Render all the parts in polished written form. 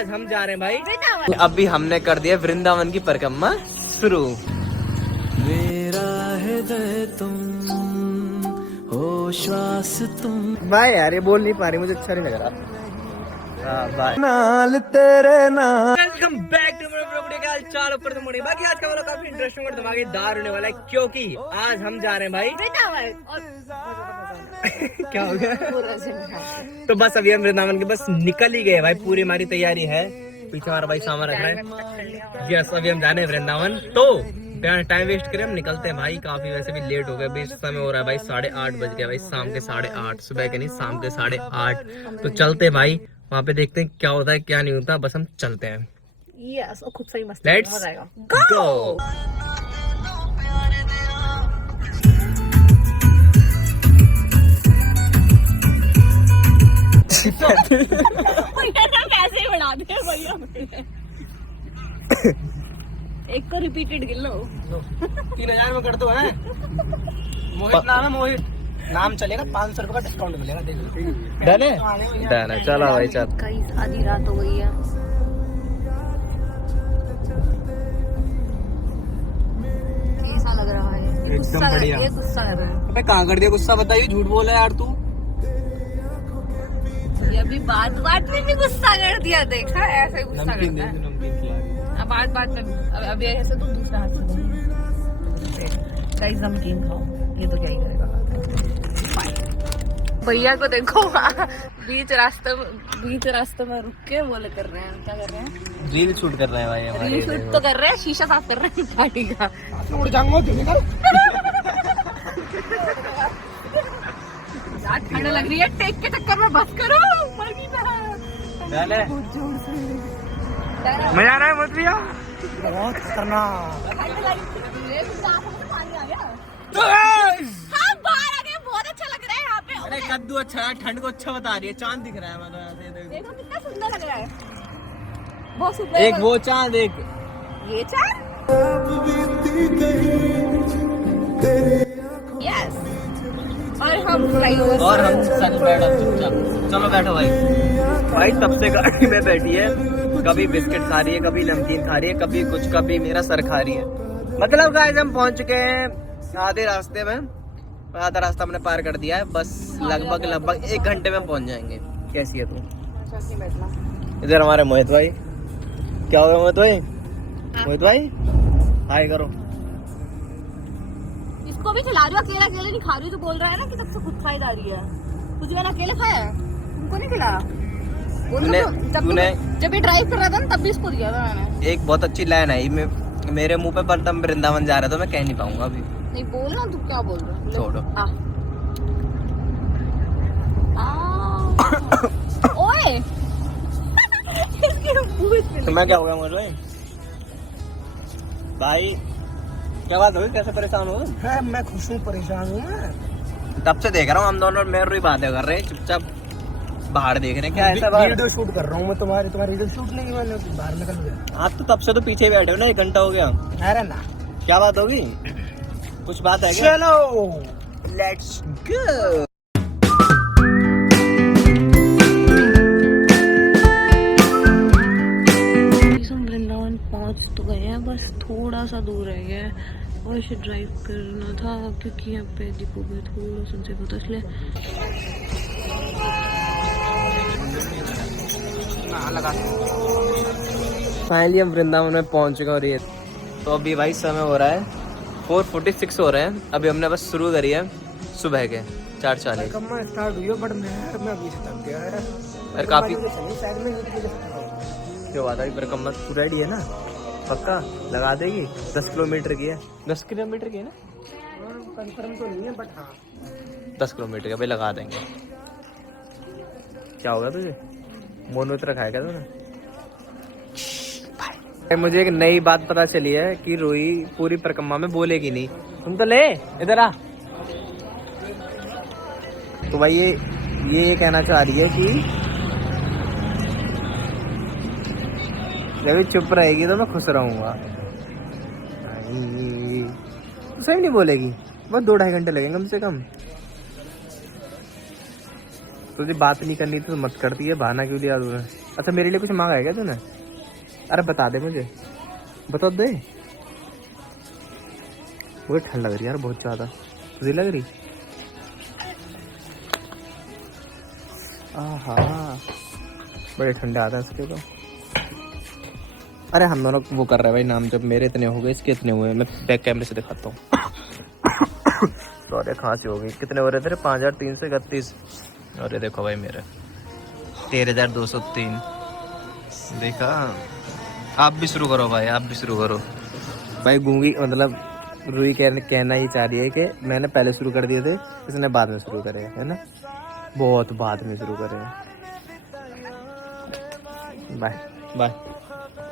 आज हम जा रहे हैं भाई, अभी हमने कर दिया वृंदावन की परिक्रमा शुरू। मेरा हृदय तुम हो श्वास तुम। भाई यार ये बोल नहीं पा रही, मुझे अच्छा नहीं लग रहा। नाल तेरे नाल। वेलकम बैक टू मेरा ब्लॉग। क्या हाल चाल ऊपर तो मुड़ी। बाकी आज का वाला काफी इंटरेस्टिंग और धमाकेदार होने वाला है, क्योंकि आज हम जा रहे हैं भाई क्या हो गया? तो बस अभी हम वृंदावन के बस निकल ही गए भाई, पूरी हमारी तैयारी है। पीछे हमारा भाई सामान रख रहा है। यस अभी हम जाने वृंदावन, तो टाइम वेस्ट करें, हम निकलते हैं भाई। काफी वैसे भी लेट हो गया, अभी इस समय हो रहा है भाई 8:30 बज गया भाई, शाम के 8:30, सुबह के नहीं शाम के 8:30। तो चलते हैं भाई, वहाँ पे देखते हैं क्या होता है क्या नहीं होता, बस हम चलते हैं। यस और खुद से ही मस्ती लेट्स गो। पैसे ही बढ़ा दे भैया। एक को रिपीटेड गिन लो। 3000 में कर दो है। मोहित नाम है, मोहित नाम चलेगा, 500 रुपए का डिस्काउंट मिलेगा। डन है, डन है। चलो भाई चल। कई आधी रात हो गई है। कैसा लग रहा है? एकदम बढ़िया। ये गुस्सा लग रहा है। अबे कहाँ कर दिया गुस्सा, बताइए, झूठ बोला यार तू। ये अभी बात में भी गुस्सा कर दिया, देखा ऐसे गुस्सा करता है। अब बात में अभी ऐसे तो दूसरा हाथ से कई नमकीन खाओ, ये तो क्या ही करेगा। भैया को देखो बीच रास्ते में रुक के वो कर रहे हैं, क्या कर रहे हैं? रील शूट कर रहे हैं भाई हमारे। रील शूट तो कर रहे हैं, शीशा साफ कर रहे हैं गाड़ी का। ठंड लग रही है, टेक के चक्कर में बस करो। मजा आ रहा है मत भैया, बहुत खतरनाक। बाहर आ गए, बहुत अच्छा लग रहा है यहाँ पे। अरे कद्दू अच्छा है, ठंड को अच्छा बता रही है, चांद दिख रहा है मतलब। देखो कितना सुंदर लग रहा है, बहुत सुंदर। एक वो चांद, एक ये चांद। यस और हम चलो बैठो भाई। भाई तब से गाड़ी में बैठी है, कभी बिस्किट खा रही है, कभी नमकीन खा रही है, कभी कुछ, कभी मेरा सर खा रही है। मतलब गाइस हम पहुंच चुके हैं आधे रास्ते में, आधा रास्ता हमने पार कर दिया है। बस लगभग 1 घंटे में पहुंच जाएंगे। कैसी है तू? इधर हमारे मोहित भाई। क्या हो गया मोहित भाई? मोहित भाई हाय करो। इसको भी खिला रही हो, अकेला नहीं खा रही हो। तो बोल रहा है ना कि तब से खुद खाई जा रही है। कुछ मैंने अकेले खाया है, तुमको नहीं खिलाया। जब ये ड्राइव कर रहा था ना तब भी इसको दिया था मैंने। एक बहुत अच्छी लाइन आई मेरे मुंह पे, पर तुम वृंदावन जा रहे तो मैं कह नहीं पाऊंगा अभी। नहीं बोल रहा, तू क्या बोल रहा है? छोड़ो। ओए तुम्हें क्या हो गया मोहित भाई? भाई क्या बात हो गई, कैसे परेशान हो? मैं खुश हूँ, परेशान हूँ। तब से देख रहा हूँ हम दोनों मेरे ही बातें कर रहे हैं, चुपचाप बाहर देख रहे हैं। क्या ऐसा वीडियो शूट कर रहा हूँ मैं तुम्हारी वीडियो शूट नहीं, मैंने बाहर निकल गया। आप तो तब से तो पीछे ही बैठे हो ना, 1 घंटा हो गया। अरे ना, क्या बात होगी? कुछ बात है क्या? चलो लेट्स गो। वृंदावन पहुंच तो गए हैं, बस थोड़ा सा दूर रह गया है और इसे ड्राइव करना था, क्योंकि यहाँ पे दीपू में थोड़ा सुनसे होता इसलिए। फाइनली हम वृंदावन में पहुंच चुके और ये तो अभी भाई समय हो रहा है 4:46 हो रहे हैं। अभी हमने बस शुरू करी है सुबह के 4:40 स्टार्ट हुई है, बट मैं अभी से थक गया है। और काफी जो बात है परिक्रमा पूरा रेडी है ना, पक्का लगा देगी। 10 किलोमीटर की है, 10 किलोमीटर की है ना, कंफर्म तो नहीं है बट हाँ 10 किलोमीटर का भाई लगा देंगे। क्या होगा तुझे? मोनोत्र खाएगा तूने? मुझे एक नई बात पता चली है कि रूही पूरी परिक्रमा में बोलेगी नहीं। तुम तो ले इधर आ। तो भाई ये कहना चाह रही है कि जब चुप रहेगी तो मैं खुश रहूंगा। तो सही नहीं बोलेगी, बस 2-2.5 घंटे लगेंगे कम से कम। तुझे बात नहीं करनी तो मत करती है, बहाना क्यों दिया तूने? अच्छा मेरे लिए कुछ मांगा है क्या तूने? अरे बता दे मुझे, बता दे। मुझे ठंड लग रही है यार बहुत ज़्यादा, तुझे लग रही? आहा बड़े ठंडे आता है इसके तो। अरे हम दोनों वो कर रहे हैं भाई नाम, जब मेरे इतने हो गए इसके इतने हुए। मैं बैक कैमरे से दिखाता हूँ। सॉरी खांसी हो गई। कितने हो रहे थे? 5331। और ये देखो भाई मेरे 13,203। देखा? आप भी शुरू करो भाई, आप भी शुरू करो भाई। गूंगी मतलब रूही कहना ही चाह रही है कि मैंने पहले शुरू कर दिए थे, इसने बाद में शुरू करे, है ना? बहुत बाद में शुरू करे। Bye bye.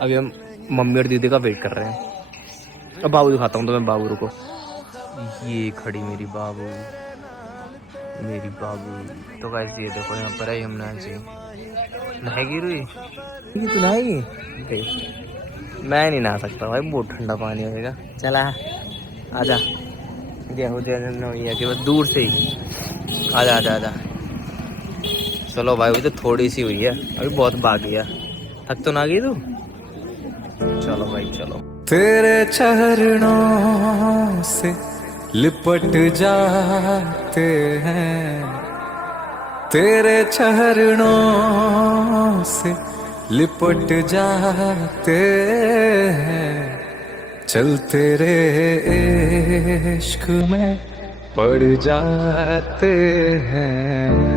अभी हम मम्मी और दीदी का वेट कर रहे हैं। अब बाबू दिखाता हूँ तो मैं, बाबू रुको। ये खड़ी मेरी बाबू, मेरी बाबू। तो गाइस ये देखो यहाँ पर है यमुना जी। नहाएगी रूही? ये तो नहाएगी? मैं नहीं नहा सकता भाई, बहुत ठंडा पानी होएगा। चला आजा, गेहूँ के बस दूर से ही आजा आजा आजा। चलो भाई, वो तो थोड़ी सी हुई है, अभी बहुत भाग गया। थक तो ना गई तू? चलो भाई चलो। तेरे चरणों से लिपट जाते हैं, तेरे चरणों से लिपट जाते हैं, चल तेरे इश्क में पड़ जाते हैं।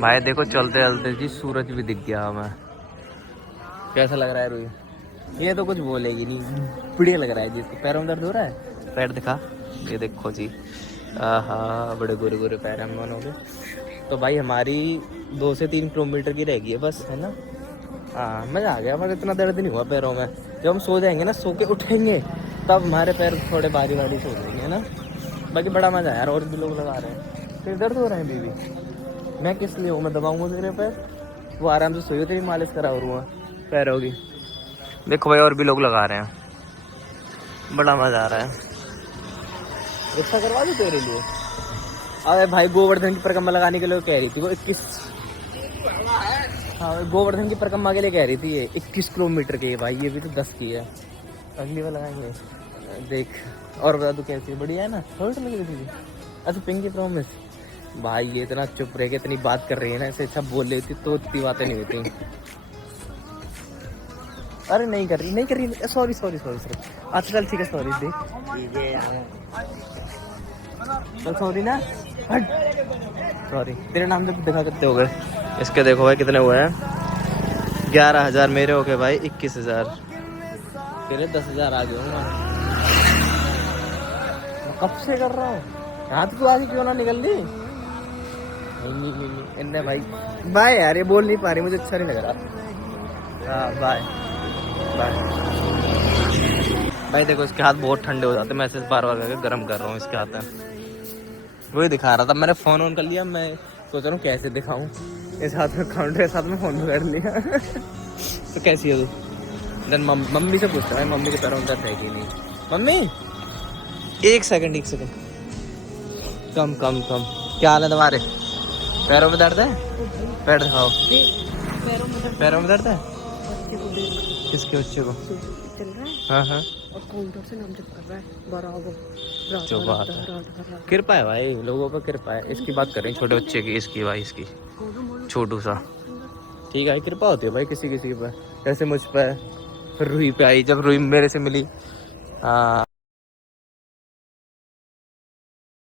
भाई देखो चलते चलते जी सूरज भी दिख गया हमें। कैसा लग रहा है रूही? ये तो कुछ बोलेगी नहीं, बढ़िया लग रहा है जी। इसको पैरों में दर्द हो रहा है? पैर दिखा, ये देखो जी। आहा बड़े गोरे गोरे पैर हम दोनों के। तो भाई हमारी 2 से 3 किलोमीटर की रहेगी है बस, है ना? हाँ मज़ा आ गया, मगर इतना दर्द नहीं हुआ पैरों में। जब हम सो जाएंगे ना, सो के उठेंगे तब हमारे पैर थोड़े भारी भारी से हो जाएंगे, है ना? बाकी बड़ा मज़ा है यार, और भी लोग लगा रहे हैं। फिर दर्द हो रहे हैं बीवी? मैं किस लिए हूँ? मैं दबाऊंगा तेरे पैर? वो आराम से सोई हो, तेरी मालिश करा और हुआ पैरों की। देखो भाई और भी लोग लगा रहे हैं, बड़ा मज़ा आ रहा है। रिक्शा करवा दूँ तेरे लिए? अरे भाई गोवर्धन की परिक्रमा लगाने के लिए कह रही थी वो 21। हाँ गोवर्धन की परिक्रमा के लिए कह रही थी ये 21 किलोमीटर की है भाई, ये भी तो 10 की है। अगली बार लगाएंगे देख। और बता तू कैसी है? बढ़िया है ना? थोड़ी लग रही थी? अच्छा पिंकी प्रॉमिस। भाई ये इतना चुप रह के इतनी बात कर रही है ना, ऐसे अच्छा बोल लेती तो इतनी बातें नहीं होती। अरे नहीं कर रही, नहीं कर रही। Sorry sorry sorry sorry. अच्छा चल ठीक है, सॉरी देख चल, सॉरी ना, हट सॉरी। तेरे नाम पे दिखा कितने हो गए इसके? देखो भाई कितने हुए हैं। 11,000 मेरे हो गए भाई, 21,000 तेरे, 10,000 आ गए। कब से कर रहा हूँ, रात को आगे क्यों ना निकल ली? नहीं भाई बाय यार, ये बोल नहीं पा रही, मुझे अच्छा नहीं लग रहा। हाँ बाय बाय। भाई देखो इसके हाथ बहुत ठंडे हो जाते, मैं ऐसे बार बार करके गर्म कर रहा हूँ इसके हाथ में। वही दिखा रहा था, मैंने फ़ोन ऑन कर लिया। मैं सोच रहा हूँ कैसे दिखाऊँ, इस हाथ में काउंटर के साथ में फ़ोन पकड़ लिया। तो कैसी है तू? देन मम्मी से पूछता है, मम्मी के पैरों में दर्द है कि नहीं? मम्मी एक सेकंड कम कम कम। क्या हाल है तुम्हारे? पैरों में दर्द है? पैर दिखाओ। पैरों में दर्द है? किसके बच्चे को? हाँ हाँ और काउंटर से नाम जप कर रहा है बराबर। जो बात है, कृपा है भाई लोगों पर, कृपा है। इसकी बात कर रहे हैं छोटे बच्चे की, इसकी भाई, इसकी छोटू सा ठीक है, कृपा होती है भाई किसी किसी पे, जैसे मुझ पे, फिर रूही पे आई जब रूही मेरे से मिली। हाँ